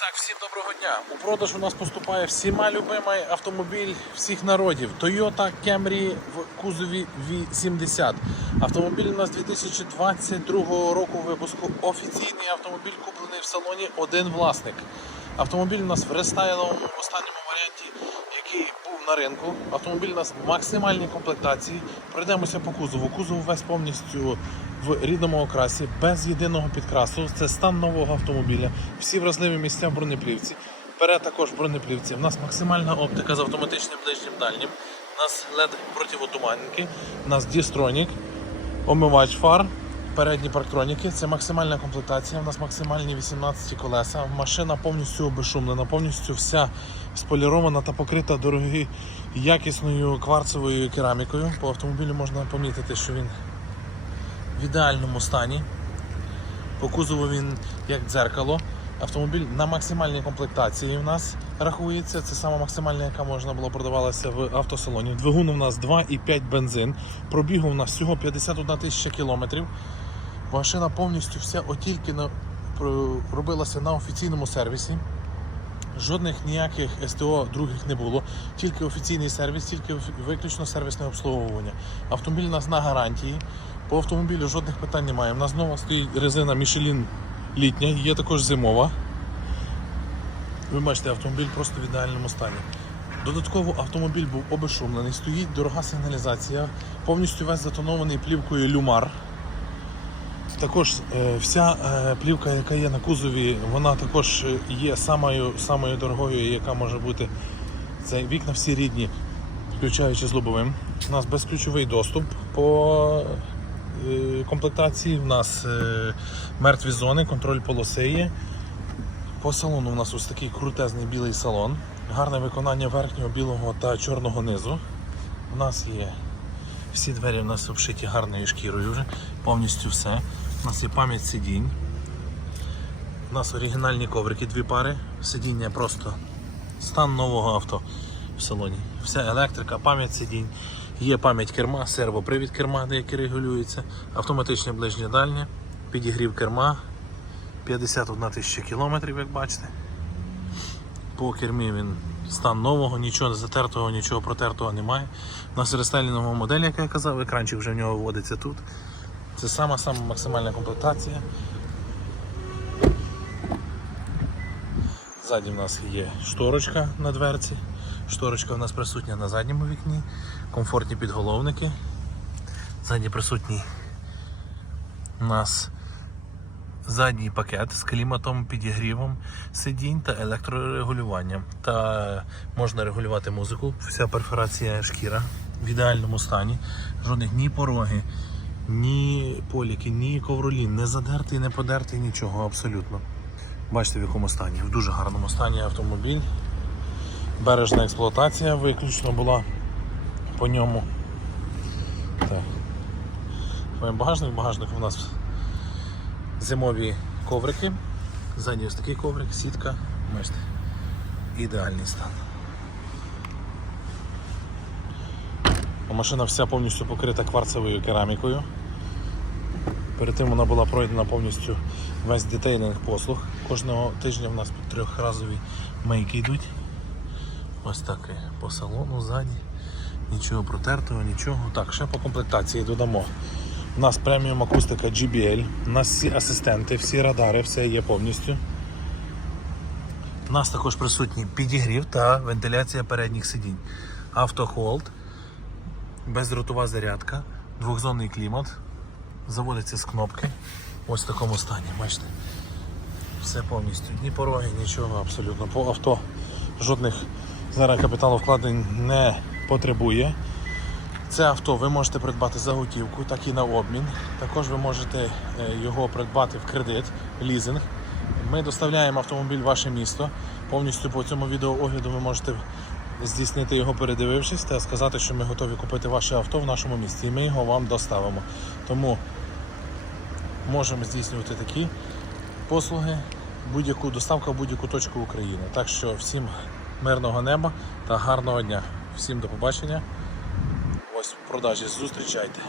Так, всім доброго дня. У продаж у нас поступає всіма любимий автомобіль всіх народів Toyota Camry в кузові V70. Автомобіль у нас 2022 року випуску. Офіційний автомобіль куплений в салоні один власник. Автомобіль у нас в рестайловому останньому варіанті, на ринку. Автомобіль у нас в максимальній комплектації. Пройдемося по кузову. Кузов весь повністю в рідному окрасі, без єдиного підкрасу. Це стан нового автомобіля. Всі вразливі місця в бронеплівці. Перед також бронеплівці. У нас максимальна оптика з автоматичним ближнім дальнім. У нас LED противотуманники, у нас дістронік, омивач фар. Передні парктроніки, це максимальна комплектація. У нас максимальні 18 колеса. Машина повністю обешумлена, повністю вся сполірована та покрита дорогою якісною кварцевою керамікою. По автомобілю можна помітити, що він в ідеальному стані. По кузову він як дзеркало. Автомобіль на максимальній комплектації в нас рахується. Це сама максимальна, яка можна було продавалася в автосалоні. Двигун у нас 2,5 бензин. Пробігу у нас всього 51 тисяча кілометрів. Машина повністю вся отільки робилася на офіційному сервісі. Жодних ніяких СТО других не було, тільки офіційний сервіс, тільки виключно сервісне обслуговування. Автомобіль у нас на гарантії. По автомобілю жодних питань немає. У нас знову стоїть резина Michelin літня, є також зимова. Ви бачите, автомобіль просто в ідеальному стані. Додатково автомобіль був обешумлений, стоїть дорога сигналізація, повністю весь затонований плівкою люмар. Також е, вся е, плівка, яка є на кузові, вона також є самою, самою дорогою, яка може бути. Це вікна всі рідні, включаючи з лобовим. У нас безключовий доступ по е, комплектації. У нас мертві зони, контроль полоси. По салону у нас ось такий крутезний білий салон. Гарне виконання верхнього білого та чорного низу. У нас є всі двері у нас обшиті гарною шкірою вже, повністю все. У нас є пам'ять сидінь. У нас оригінальні коврики, дві пари. Сидіння просто стан нового авто в салоні. Вся електрика, пам'ять сидінь. Є пам'ять керма, сервопривід керма, який регулюється, автоматичне ближнє дальнє, підігрів керма, 51 тисяча кілометрів, як бачите. По кермі він стан нового, нічого затертого, нічого протертого немає. У нас рестайлінгова модель, як я казав, екранчик вже в нього вводиться тут. Це сама сама максимальна комплектація. Ззаді в нас є шторочка на дверці. Шторочка в нас присутня на задньому вікні, комфортні підголовники. Ззаді присутній у нас задній пакет з кліматом, підігрівом сидінь та електрорегулюванням. Та можна регулювати музику. Вся перфорація шкіра в ідеальному стані. Жодних ні пороги, ні поліки, ні ковролін, не задертий, не подертий, нічого абсолютно. Бачите в якому стані. В дуже гарному стані автомобіль. Бережна експлуатація виключно була по ньому. Так. Багажник, багажник у нас зимові коврики. Ззаді ось такий коврик, сітка. Бачите, ідеальний стан. Машина вся повністю покрита кварцевою керамікою. Перед тим вона була пройдена повністю весь детейлінг послуг. Кожного тижня в нас трьохразові мейки йдуть. Ось так по салону ззаді. Нічого протертого, нічого. Так, ще по комплектації додамо. У нас преміум акустика GBL, у нас всі асистенти, всі радари, все є повністю. У нас також присутній підігрів та вентиляція передніх сидінь. Автохолд, бездротова зарядка, двохзонний клімат. Заводиться з кнопки. Ось в такому стані, бачите. Все повністю. Ні пороги, нічого абсолютно. По авто жодних зараз капіталовкладень не потребує. Це авто ви можете придбати за готівку, так і на обмін. Також ви можете е, його придбати в кредит, лізинг. Ми доставляємо автомобіль в ваше місто. Повністю по цьому відеоогляду ви можете здійснити його, передивившись, та сказати, що ми готові купити ваше авто в нашому місті, і ми його вам доставимо. Тому можемо здійснювати такі послуги, будь-яку доставка в будь-яку точку України. Так що всім мирного неба та гарного дня. Всім до побачення. Ось в продажі зустрічайте.